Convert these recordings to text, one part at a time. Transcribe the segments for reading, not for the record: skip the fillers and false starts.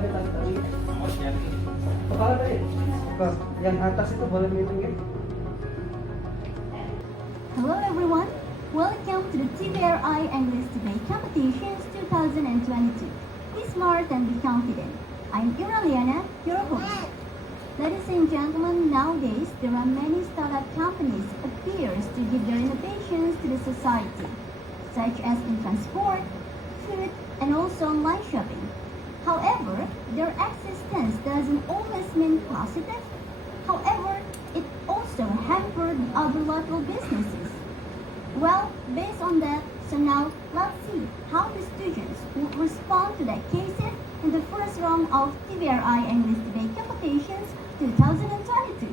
boleh tali. Kepala tadi. Yang atas itu boleh pinggir. Hello everyone, welcome to the TVRI English Debate Competitions 2022. Be smart and be confident. I'm Iraliana, your host. Ladies and gentlemen, nowadays there are many startup companies appears to give their innovations to the society, such as in transport, food, and also online shopping. However, their existence doesn't always mean positive. However, it also hampered other local businesses. Well, based on that, so now let's see how the students will respond to that cases in the first round of TVRI English Debate Competitions 2022.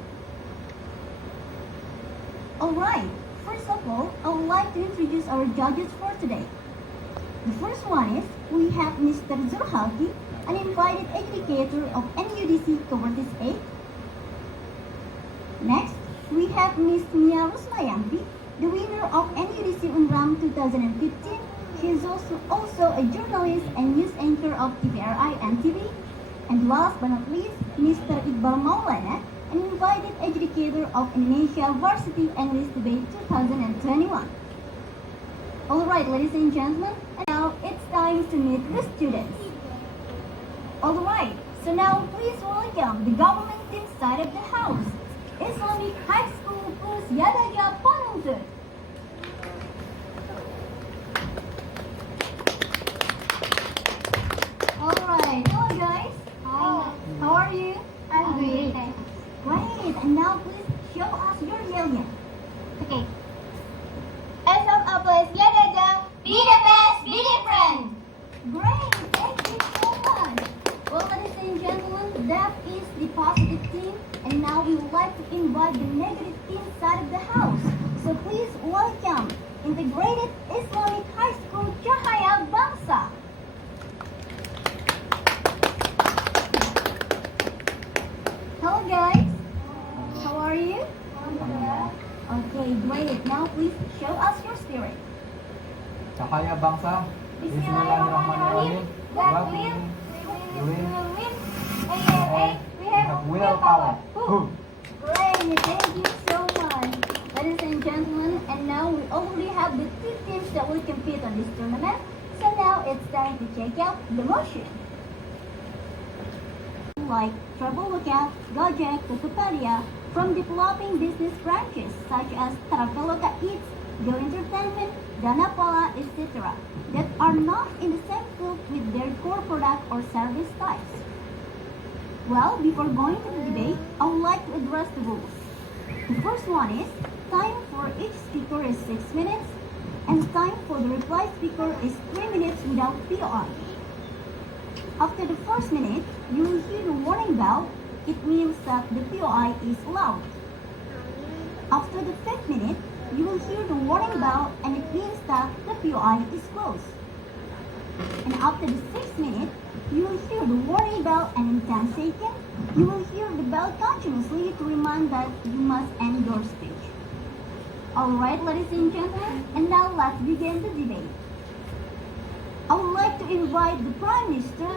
Alright, first of all, I would like to introduce our judges for today. The first one is, we have Mr. Zurhalki, an invited educator of NUDC Cohortis 8. Next, we have Ms. Mia Rusmayanti, the winner of NUDC Unram 2015. She is also a journalist and news anchor of TVRI NTB. And last but not least, Mr. Iqbal Maulana, an invited educator of Indonesia Varsity English Debate 2021. Alright, ladies and gentlemen, and now it's time to meet the students. Alright, so now please welcome the government team side of the house, Islamic High School plus Yadaja Panuntur. Alright, hello guys. Hi. How are you? I'm great. Great, and now please show us your million. Okay. Plus Yadaja, be the best, be different. Great, thank you so much. Well, ladies and gentlemen, that is the positive team, and now we would like to invite the negative team side of the house. So please welcome Integrated Islamic High School Cahaya Bangsa. Hello guys, how are you? Okay, great. Now please show us your spirit. Cahaya Bangsa. Bismillahirrahmanirrahim. God will, we will win. We have willpower. Great, thank you so much. Ladies and gentlemen, and now we already have the two teams that will compete on this tournament. So now it's time to check out the motion. Like Traveloka, Gojek, Tokopedia, from developing business branches such as Traveloka Eats, Go Entertainment, Danapala, etc. that are not in the same field with their core product or service types. Well, before going to the debate, I would like to address the rules. The first one is, time for each speaker is 6 minutes, and time for the reply speaker is 3 minutes without POI. After the first minute, you will hear the warning bell. It means that the POI is loud. After the 5th minute, you will hear the warning bell, and it means that the POI is closed. And after the 6th minute, you will hear the warning bell, and in 10 seconds, you will hear the bell continuously to remind that you must end your speech. Alright, ladies and gentlemen, and now let's begin the debate. I would like to invite the Prime Minister,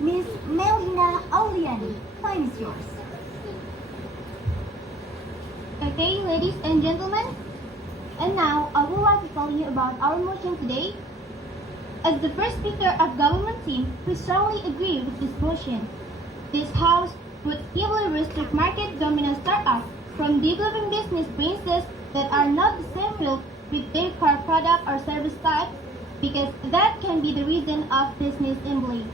Ms. Melina Auliani. Time is yours. Okay, ladies and gentlemen, and now I would like to tell you about our motion today. As the first speaker of government team, we strongly agree with this motion. This House would heavily restrict market-dominant startups from developing business branches that are not the same field with their core product or service type, because that can be the reason of business emblems.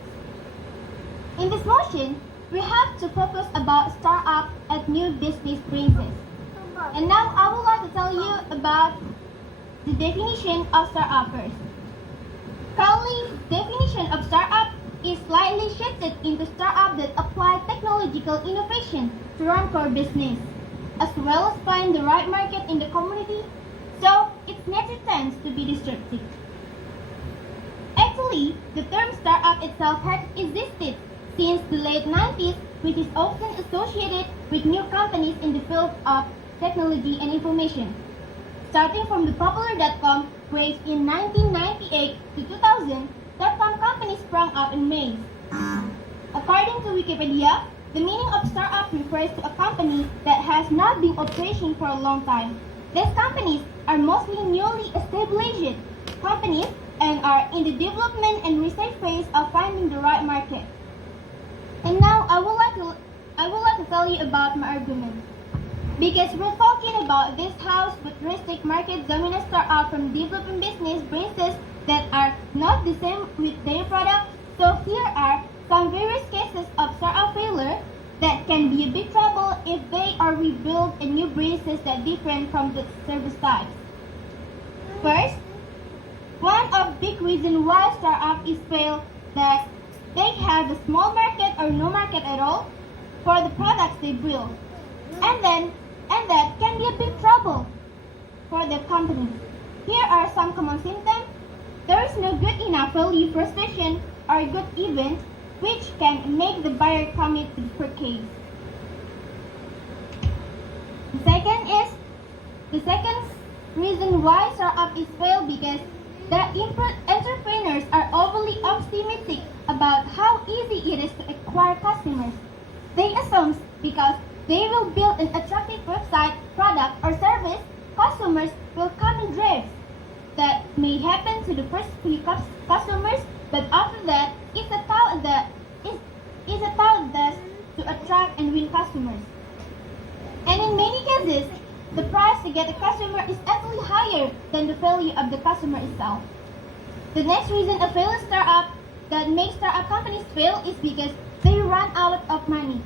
In this motion, we have to focus about startup at new business branches. And now I would like to tell you about the definition of startup first. Currently, definition of startup is slightly shifted into startup that apply technological innovation to run core business, as well as find the right market in the community, so its nature tends to be disruptive. Actually, the term startup itself has existed since the late 90s, which is often associated with new companies in the field of technology and information. Starting from the popular .com craze in 1998 to 2000, .com companies sprung up in May. According Wikipedia, the meaning of startup refers to a company that has not been operating for a long time. These companies are mostly newly established companies and are in the development and research phase of finding the right market. And now I would like to tell you about my argument. Because we're talking about this house futuristic market dominant startup from developing business braces that are not the same with their product. So here are some various cases of startup failure that can be a big trouble if they are rebuilt in new braces that different from the service types. First, one of big reason why startup is fail that they have a small market or no market at all for the products they build. And that can be a big trouble for the company. Here are some common symptoms. There is no good enough value frustration or good event which can make the buyer commit to the purchase. The second reason why startup is failed because the entrepreneurs are overly optimistic about how easy it is to acquire customers. They assume because they will build an attractive website, product, or service, customers will come in droves. That may happen to the first few customers, but after that, it's a task to attract and win customers. And in many cases, the price to get a customer is actually higher than the value of the customer itself. The next reason a failed startup that makes startup companies fail is because they run out of money.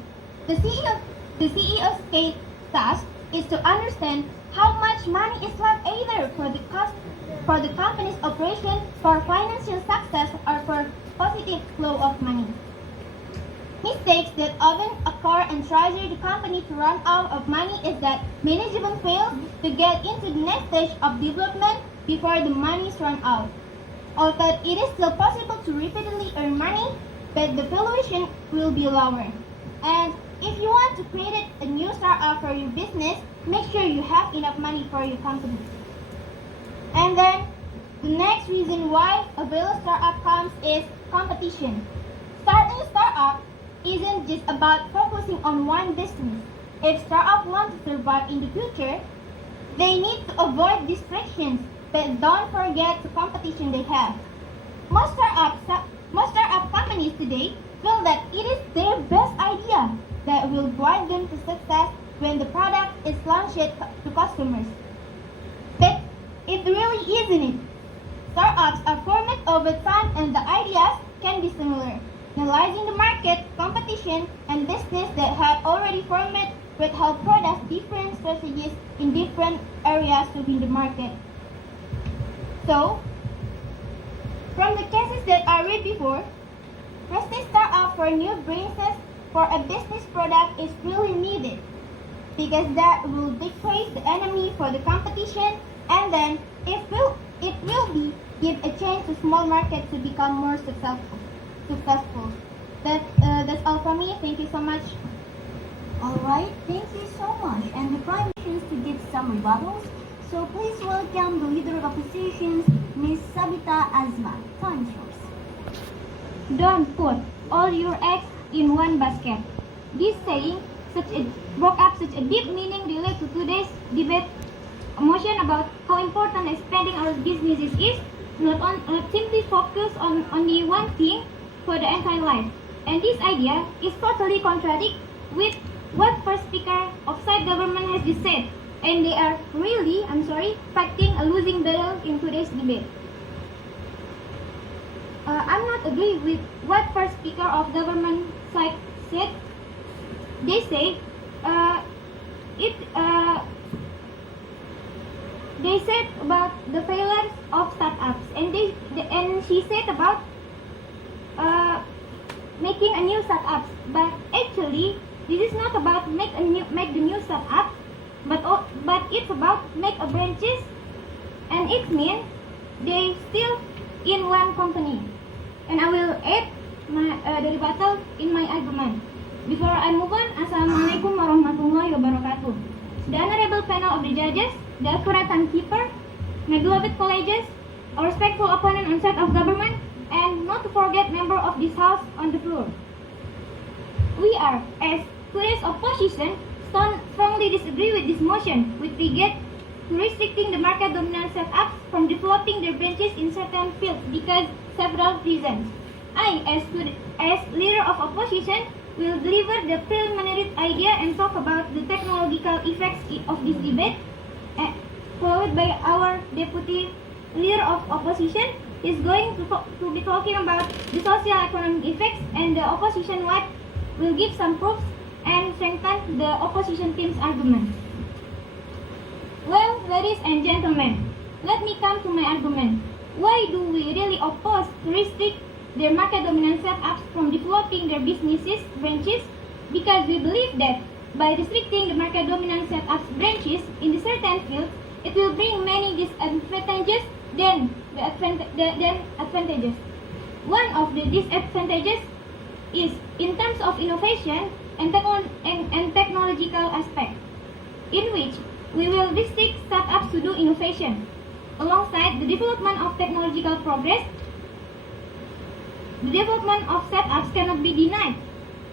The CEO's key task is to understand how much money is left either for the company's operation, for financial success, or for positive flow of money. Mistakes that often occur and trigger the company to run out of money is that management fails to get into the next stage of development before the money is run out. Although it is still possible to repeatedly earn money, but the valuation will be lower. And if you want to create a new startup for your business, make sure you have enough money for your company. And then, the next reason why a failed startup comes is competition. Starting a startup isn't just about focusing on one business. If startups want to survive in the future, they need to avoid distractions, but don't forget the competition they have. Most startup companies today feel that it is their best idea that will guide them to success when the product is launched to customers. But it really isn't it. Startups are formed over time and the ideas can be similar. Analyzing the market, competition, and business that have already formed will help product different strategies in different areas to win the market. So, from the cases that I read before, trusting startup for new braces for a business product is really needed because that will decrease the enemy for the competition and then it will give a chance to small markets to become more successful. That's all from me. Thank you so much. Alright, thank you so much. And the Prime Minister is to give some rebuttals. So please welcome the Leader of Opposition, Ms. Sabita Azma. Time is yours. Don't put all your eggs in one basket. This saying brought up such a deep meaning related to today's debate motion about how important expanding our businesses is, not simply focus on only one thing for the entire life. And this idea is totally contradict with what first speaker of side government has just said. And they are really, fighting a losing battle in today's debate. I'm not agree with what first speaker of government side said. They say they said about the failures of startups, and she said about making a new startups. But actually, this is not about make the new startup, but it's about make a branches, and it means they still in one company. And I will add the rebuttal in my argument. Before I move on, Assalamualaikum warahmatullahi wabarakatuh. The honorable panel of the judges, the accurate timekeeper, my beloved colleagues, a respectful opponent on side of government, and not to forget member of this house on the floor. TVR, as today's opposition strongly disagree with this motion with regard to restricting the market dominant setups from developing their branches in certain fields because several reasons. I, as leader of opposition, will deliver the preliminary idea and talk about the technological effects of this debate, followed by our deputy leader of opposition. Is going to be talking about the social economic effects, and the opposition wife will give some proofs and strengthen the opposition team's argument. Well, ladies and gentlemen, let me come to my argument. Why do we really oppose to restrict their market dominant setups from developing their businesses branches? Because we believe that by restricting the market dominant setups branches in the certain fields, it will bring many disadvantages than advantages. One of the disadvantages is in terms of innovation and technological aspect, in which we will restrict startups to do innovation. Alongside the development of technological progress, the development of startups cannot be denied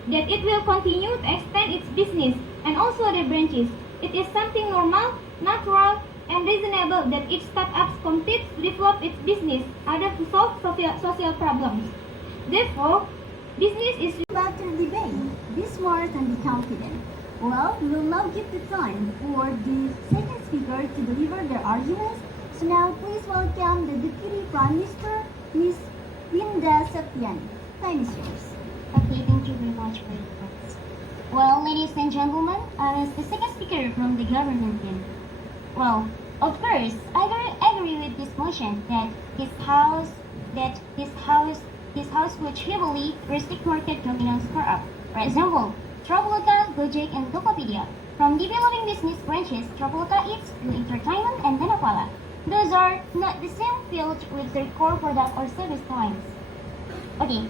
that it will continue to expand its business and also their branches. It is something normal, natural, and reasonable that each startup competes to develop its business either to solve social problems. Therefore, business is About the debate, be smart and be confident. Well, we will now give the time for the second speaker to deliver their arguments. So now, please welcome the Deputy Prime Minister, Ms. Linda Septiani. Time is yours. Okay, thank you very much for your thoughts. Well, ladies and gentlemen, as the second speaker from the government team, well, of course, I very agree with this motion that this house which heavily restrict market dominant startup. For example, Traveloka, Gojek, and Tokopedia. From developing business branches, Traveloka Eats to entertainment and Danapala. Those are not the same field with their core product or service lines. Okay,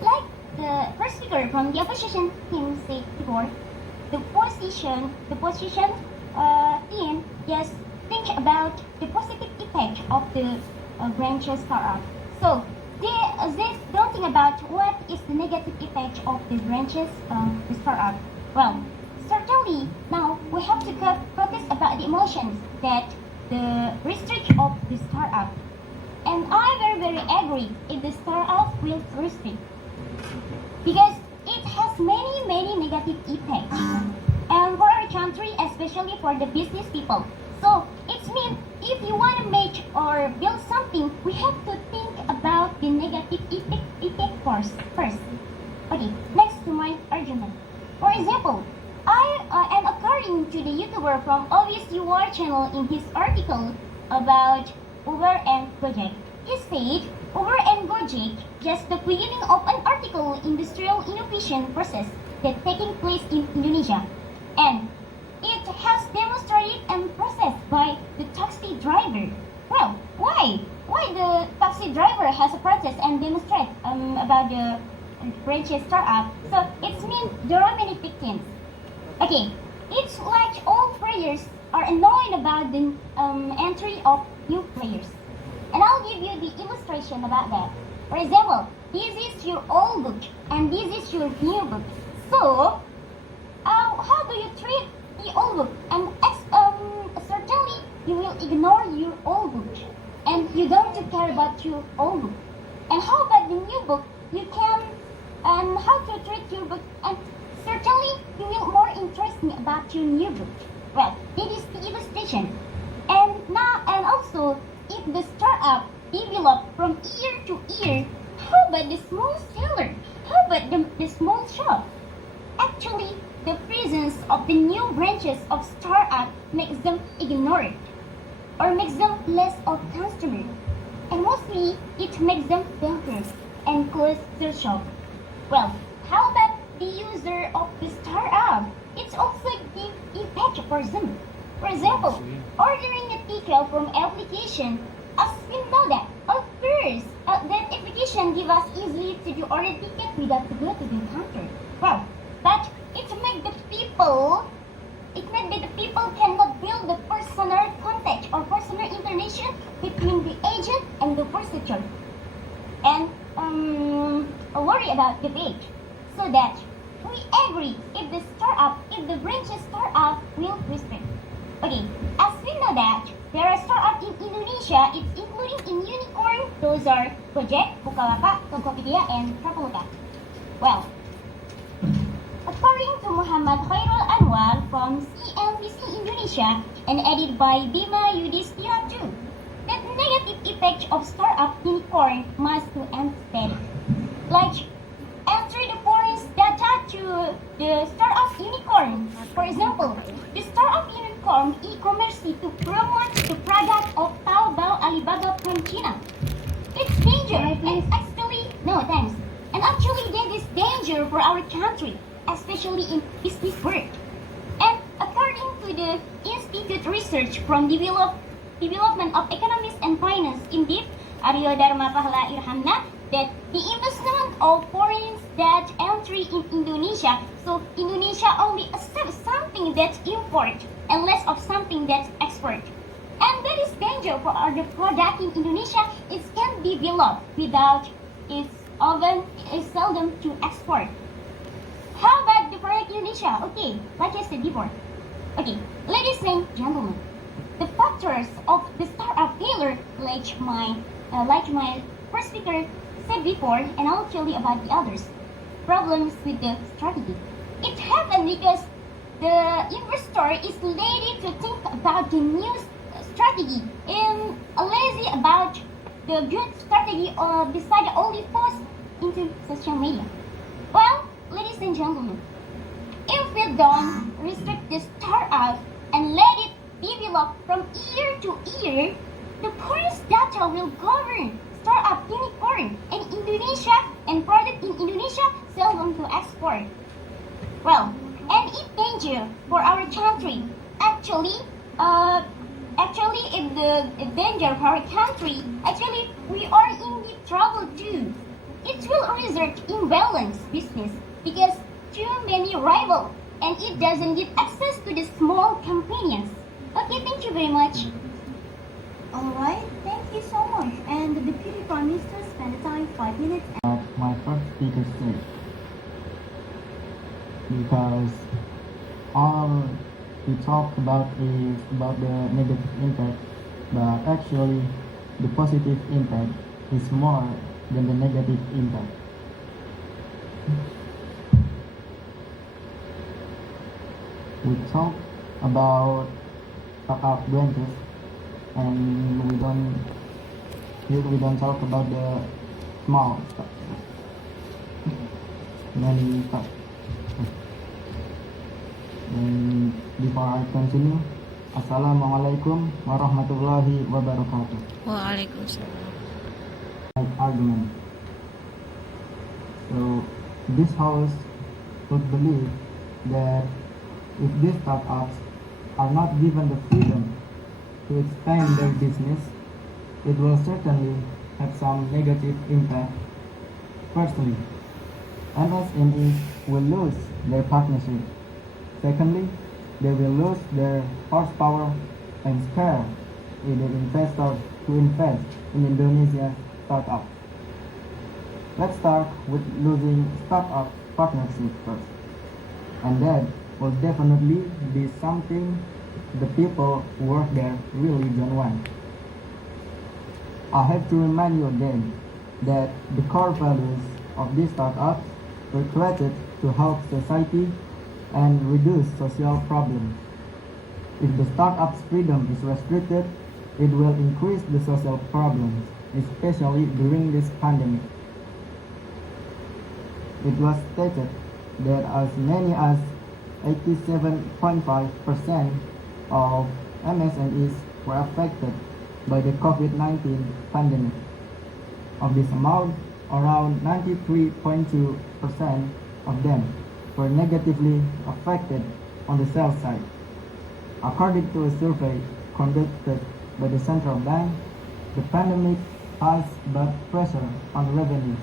like the first speaker from the opposition team said before, the position team just think about the positive effect of the branches startup. So they don't think about what is the negative effect of the branches the startup. Well, certainly now we have to focus about the emotions that the restrict of the startup. And I very agree if the startup will restrict, because it has many negative effects, and for our country, especially for the business people. So it means if you want to make or build something, we have to think about the negative effect first. Okay, next to my argument. For example, I am according to the YouTuber from Obvious UR channel in his article about Uber and Gojek. He said Uber and Gojek just the beginning of an article industrial innovation process that taking place in Indonesia, and it has demonstrated and processed by the taxi driver. Well, why the taxi driver has a process and demonstrate about the branches startup? So it means there are many victims. Okay, it's like all players are annoyed about the entry of new players. And I'll give you the illustration about that. For example, this is your old book and this is your new book. So, how do you treat the old book? And certainly you will ignore your old book and you don't care about your old book. And how about the new book? You can how to treat your book, and certainly you will more interesting about your new book. Well, it is the illustration. And also, if the startup develop from year to year, how about the small seller? How about the small shop? Actually, the presence of the new branches of startup makes them ignored or makes them less of customer. And mostly, it makes them bankrupt and close their shop. Well, how about the user of the startup? It's also the effect for them. For example, ordering a ticket from application, as we know that, of course, that application give us easily to do order ticket without to go to the counter. Well, but it make the people cannot build the personal contact or personal interaction between the agent and the purchaser, and worry about the page. So that we agree if the branches startup will prosper. Okay, as we know that there are startups in Indonesia, it's including in unicorn. Those are Gojek, Bukalapak, Tokopedia, and Traveloka. Well, according to Muhammad Khairul Anwar from CNBC Indonesia and edited by Bima Yudhistira too, that negative effect of startup unicorn must to end steady. Like entry the foreign data to the startup unicorn. For example, the startup unicorn e-commerce to promote the product of Taobao Alibaba from China. It's danger and actually no thanks. And actually that is danger for our country, especially in business world. And according to the Institute Research from Development of Economics and Finance in DIP, Aryo Dharma Pahala Irhamna, that the investment of foreign that entry in Indonesia, so Indonesia only accepts something that's import and less of something that's export. And that is danger for the product in Indonesia. It can be developed without it's often is seldom to export. How about the product Indonesia? Okay, like I said before. Okay, ladies and gentlemen, the factors of the startup failure, like my first speaker said before, and I'll tell you about the others. Problems with the strategy. It happened because the investor is lazy to think about the new strategy and lazy about the good strategy beside only post into social media. Well, ladies and gentlemen, if we don't restrict the startup and let it develop from year to year, the poorest data will govern startup unicorn and Indonesia and product in Indonesia seldom to export. Well, and it danger for our country. Actually, if the danger for our country, actually we are in deep trouble too. It will result in balanced business because too many rival and it doesn't give access to the small companies. Okay, thank you very much. Alright, thank you so much. And the Deputy Prime Minister spent the time 5 minutes. My first speaker said, because all we talk about is about the negative impact, but actually the positive impact is more than the negative impact. We talk about startup branches, and we don't talk about the small stuff. Many stuff. And before I continue, Assalamualaikum warahmatullahi wabarakatuh. Waalaikumsalam. Argument. So this house would believe that if these startups are not given the freedom to expand their business, it will certainly have some negative impact. Firstly, MSMEs will lose their partnership. Secondly, they will lose their horsepower and scare the investors to invest in Indonesia's startups. Let's start with losing startup partnership first. And that will definitely be something the people who work there really don't want. I have to remind you again that the core values of these startups were created to help society and reduce social problems. If the startup's freedom is restricted, it will increase the social problems, especially during this pandemic. It was stated that as many as 87.5% of MSMEs were affected by the COVID-19 pandemic. Of this amount, around 93.2% of them were negatively affected on the sales side. According to a survey conducted by the central bank, the pandemic has brought pressure on revenues,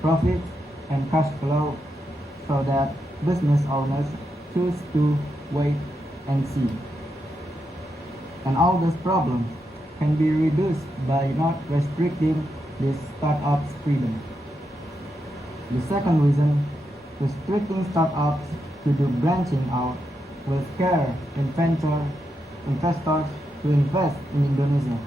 profits, and cash flow, so that business owners choose to wait and see. And all those problems can be reduced by not restricting this startup's freedom. The second reason restricting startups to do branching out will scare investors to invest in Indonesia.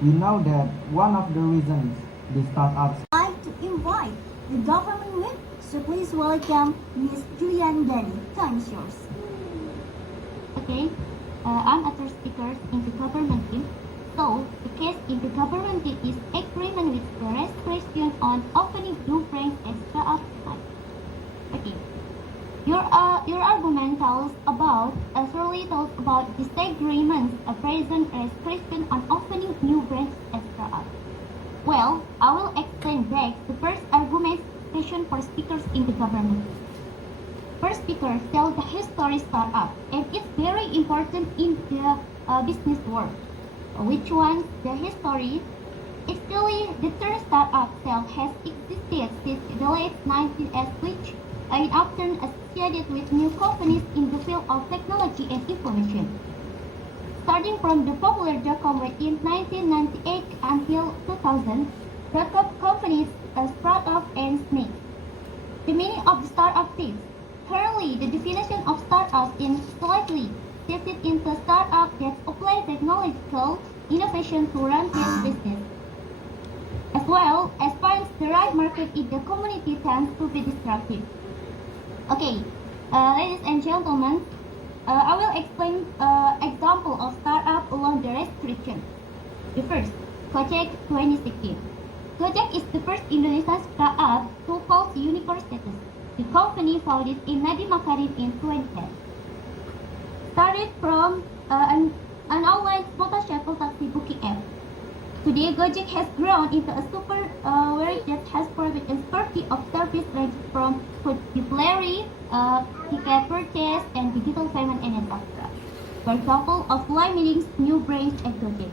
We know that one of the reasons these startups I'd like to invite the government whip, so please welcome Ms. Julian Dani. Time is yours. Okay, I'm a third speaker in the government team. So, the case in the government team is agreement with the restriction on opening new branches and startup type. Okay, your argument tells about disagreements a present restriction on opening new branches and startup. Well, I will explain back the first argument session for speakers in the government. First speaker tells the history startup, and it's very important in the business world. Which one? The history. Actually, the term startup itself has existed since the late 1980s, which is often associated with new companies in the field of technology and information. Starting from the popular dot-com web in 1998 until 2000, dot-com companies sprout off and snake. The meaning of the startup is currently the definition of startup is slightly shifted into startup that apply technological innovation to run their business, as well as finds the right market if the community tends to be disruptive. Okay, ladies and gentlemen, I will explain example of startup along the restriction. The first, Gojek 2016. Gojek is the first Indonesian startup to hold unicorn status. The company founded in Nadiem Makarim in 2010. Started from an online motor shuttle taxi booking app. Today, Gojek has grown into a super where that has provided a variety of service ranging from food delivery, ticket purchase, and digital payment and etc. For example, offline meetings, new branch at Gojek.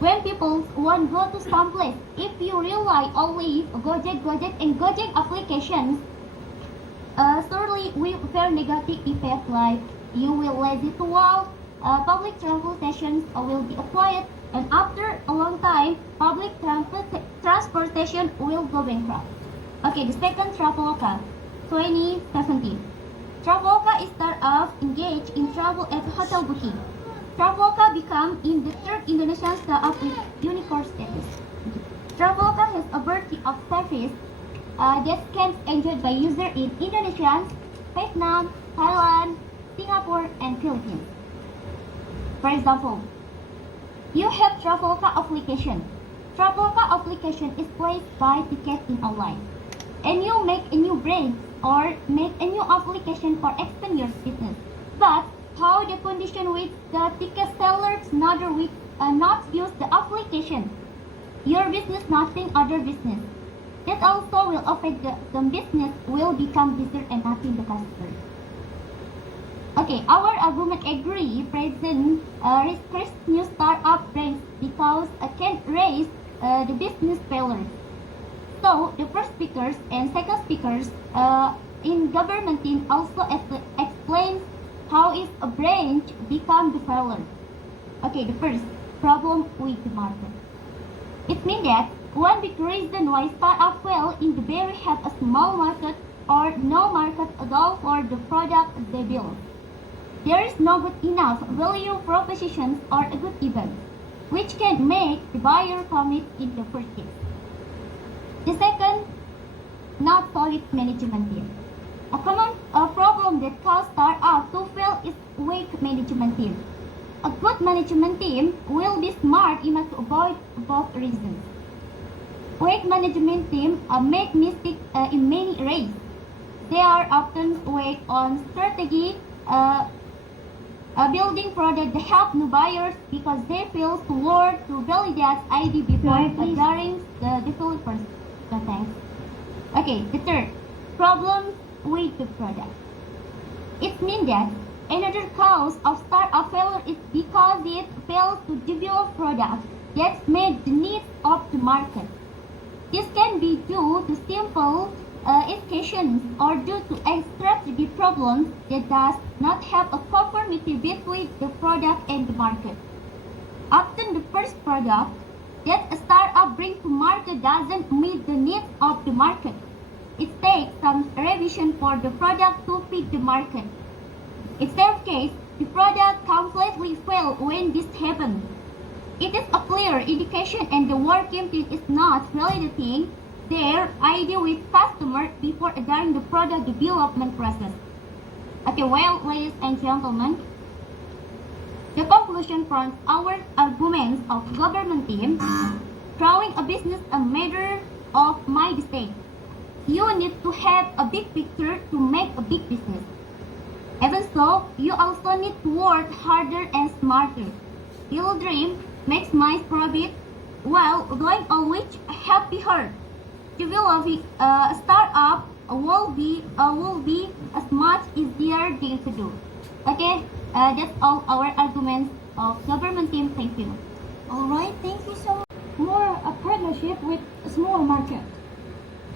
When people want to go to some place, if you rely only Gojek and Gojek applications, certainly we fear negative effects like you will lazy to walk, public transportation will be acquired, and after a long time, public transportation will go bankrupt. Okay, the second, Traveloka, 2017. Traveloka is startup engaged in travel and hotel booking. Traveloka became in the third Indonesian startup with unicorn status. Traveloka has a variety of service that can be enjoyed by users in Indonesia, Vietnam, Thailand, Singapore, and Philippines. For example, you have Traveloka application. Traveloka application is placed by ticketing online, and you make a new branch or make a new application for expand your business. But how the condition with the ticket sellers not use the application? Your business nothing other business. That also will affect the business will become busier and nothing the customer. Okay, our argument agree present restrict new startup brands because can raise the business failures. So the first speakers and second speakers in government team also explains how is a branch become the failure. Okay, the first problem with the market. It means that one big reason why startup fail in the very have a small market or no market at all for the product they build. There is no good enough value propositions or a good event, which can make the buyer commit in the purchase. The second, not solid management team. A common problem that causes startup to fail is weak management team. A good management team will be smart enough to avoid both reasons. Weak management team make mistakes in many ways. They are often weak on strategy, building product that help new buyers because they feel to learn to validate ID before hiring the developers. Thanks. Okay, the third, problem with the product. It means that another cause of startup failure is because it fails to develop products that meet the needs of the market. This can be due to simple education or due to a strategy problems that does not have a conformity between the product and the market. Often the first product that a startup brings to market doesn't meet the needs of the market. it takes some revision for the product to fit the market. In some case, the product completely fails when this happens. It is a clear indication and the working team is not validating their idea with customer before and during the product development process. Okay, well, ladies and gentlemen, the conclusion from our arguments of government team, growing a business a matter of my mistake. You need to have a big picture to make a big business. Even so, you also need to work harder and smarter. Your dream maximize profit while doing all which help be heard. Developing a startup will be a much easier thing to do. Okay, that's all our arguments of government team. Thank you. Alright, thank you so much. More a partnership with a small market.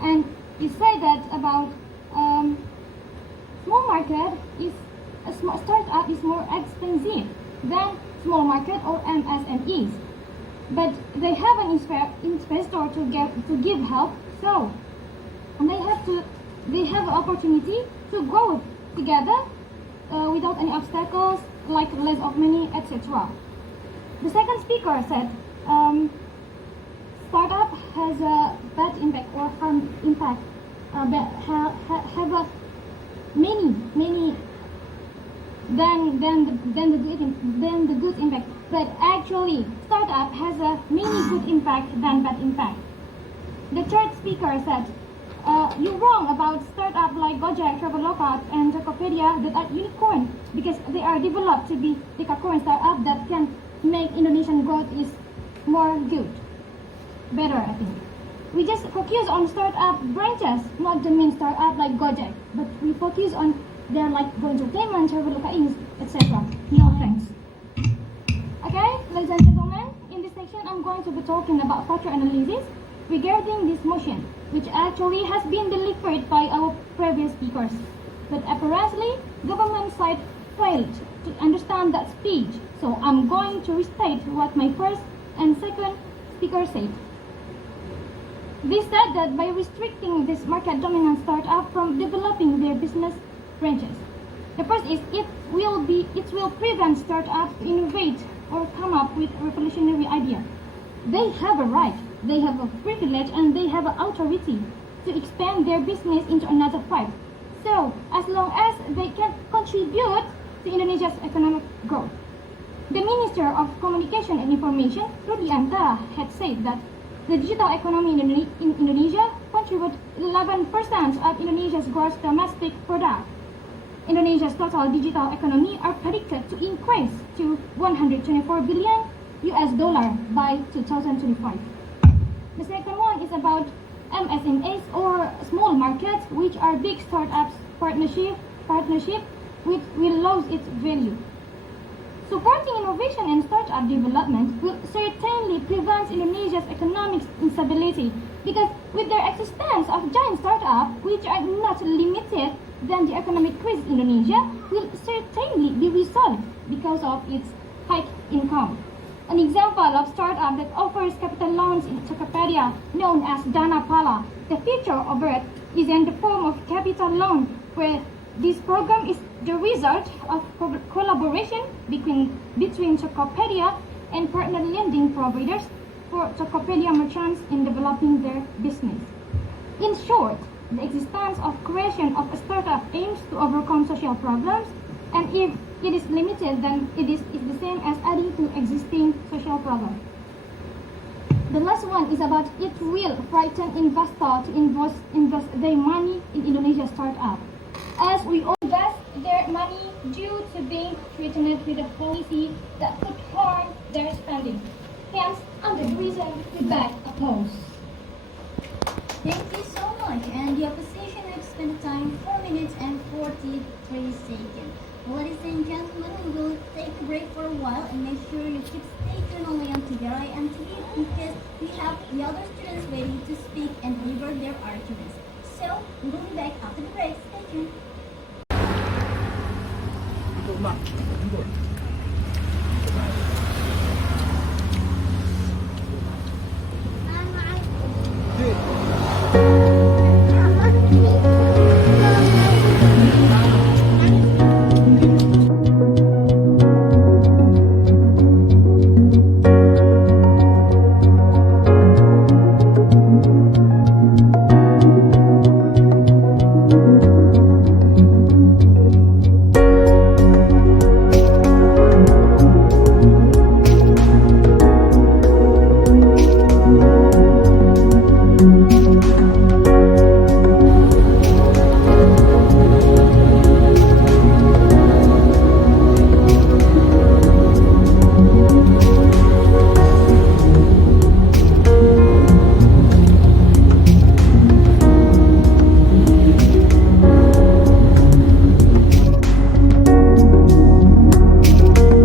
And you say that about small market is a small startup is more expensive than small market or MSMEs, but they have an investor to give help, so they have an opportunity to grow together without any obstacles like less of money, etc. The second speaker said startup has a bad impact or harm impact have a many than the good impact, but actually startup has a many good impact than bad impact. The third speaker said you're wrong about startup like Gojek, Traveloka and Tokopedia that are unicorn because they are developed to be unicorn startup that can make Indonesian growth is more good, better I think. We just focus on startup branches, not the main startup like Gojek, but we focus on their like Go Entertainment, Traveloka, etc. No thanks. Okay, ladies and gentlemen, in this section I'm going to be talking about factor analysis regarding this motion, which actually has been delivered by our previous speakers. But apparently, government side failed to understand that speech, so I'm going to restate what my first and second speaker said. They said that by restricting this market dominant startup from developing their business branches, the first is it will prevent startups to innovate or come up with revolutionary idea. They have a right, they have a privilege, and they have an authority to expand their business into another field. So, as long as they can contribute to Indonesia's economic growth. The Minister of Communication and Information, Rudiantara, had said that the digital economy in Indonesia contributes 11% of Indonesia's gross domestic product. Indonesia's total digital economy are predicted to increase to $124 billion by 2025. The second one is about MSMEs or small markets, which are big startups partnership which will lose its value. Supporting innovation and startup development will certainly prevent Indonesia's economic instability because with their existence of giant startups, which are not limited, then the economic crisis in Indonesia will certainly be resolved because of its high income. An example of startup that offers capital loans in Tokopedia, known as Dana Pala. The feature of it is in the form of capital loan, where this program is the result of collaboration between Tokopedia and partner lending providers for Tokopedia merchants in developing their business. In short, the existence of creation of a startup aims to overcome social problems, and if it is limited, then it is the same as adding to existing social problems. The last one is about it will frighten investors to invest their money in Indonesia startup, as we all invest their money due to being threatened with a policy that could harm their spending. Hence, under the reason we back oppose. Thank you so much. And the opposition will spend time 4 minutes and 43 seconds. Ladies and gentlemen, we will take a break for a while and make sure you keep stay tuned only on TVRI and NTB because we have the other students waiting to speak and deliver their arguments. So, we'll be back after the break.